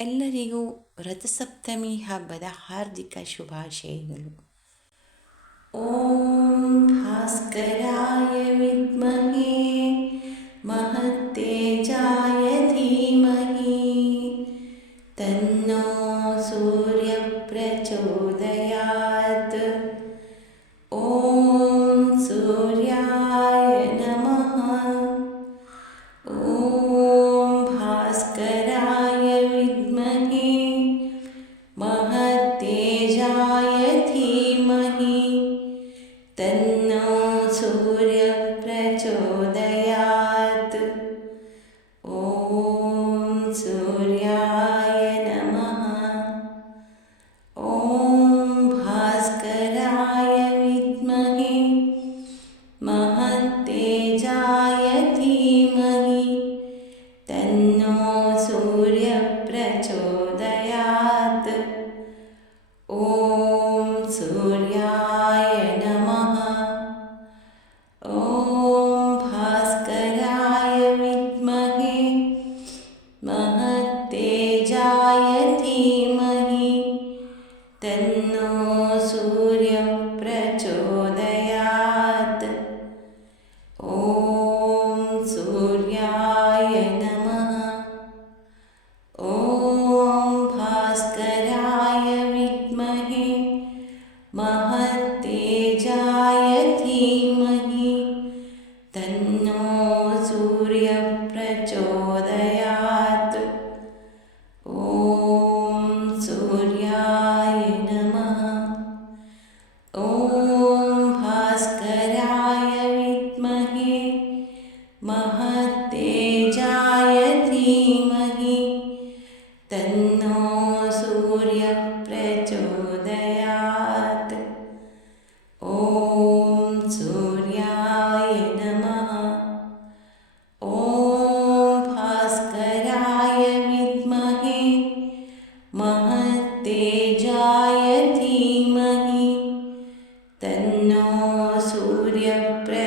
ಎಲ್ಲರಿಗೂ ರಥಸಪ್ತಮಿ ಹಬ್ಬದ ಹಾರ್ದಿಕ ಶುಭಾಶಯಗಳು. ಓಂ ಭಾಸ್ಕರಾಯ ವಿದ್ಮಹೇ. ಮಹತ್ Surya नो सूर्यप्रचोदयात्। ॐ सूर्याय नमः। ॐ भास्कराय विद्महे। महा siempre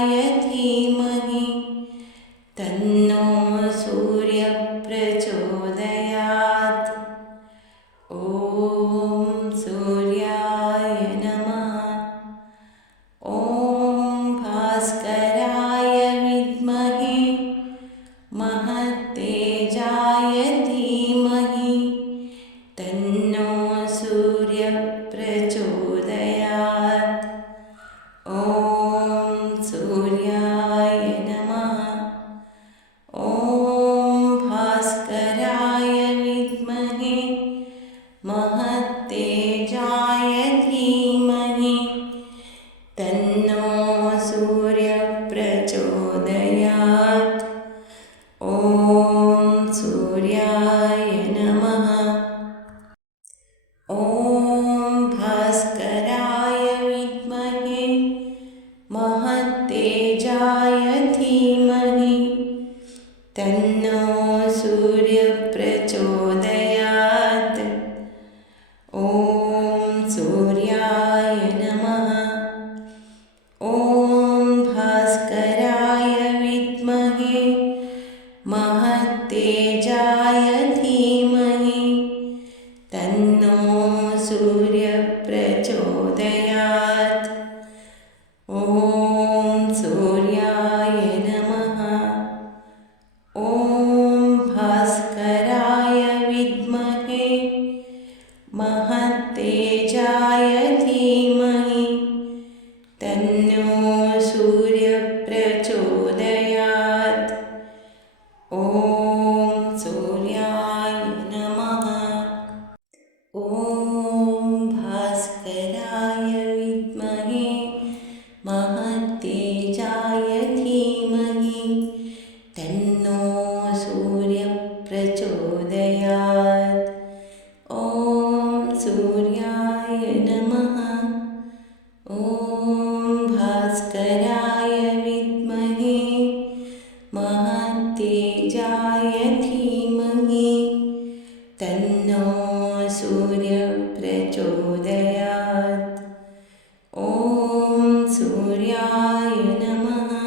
Ay, उदयात् ॐ सूर्याय नमः। ॐ भास्कराय विद्महे। महत्तेजाय सूर्याय नमः। ॐ भास्कराय विद्महे। महत्तेजाय धीमहि। तन्नो सूर्यप्रचोदयात्। ॐ सूर्याय नमः।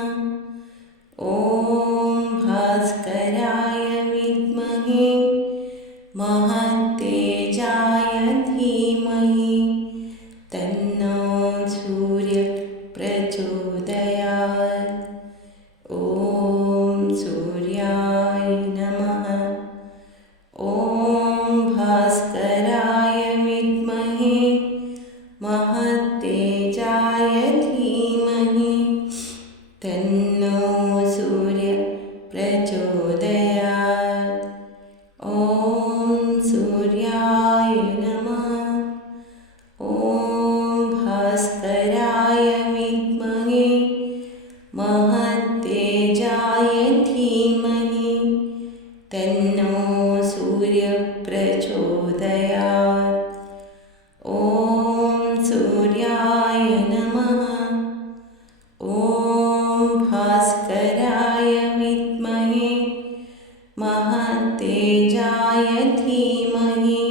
ॐ भास्कराय विद्महे। महत्तेजाय सूर्यप्रचोदयात् ॐ सूर्याय नमः ॐ भास्कराय विद्महे महत्तेजाय धीमहि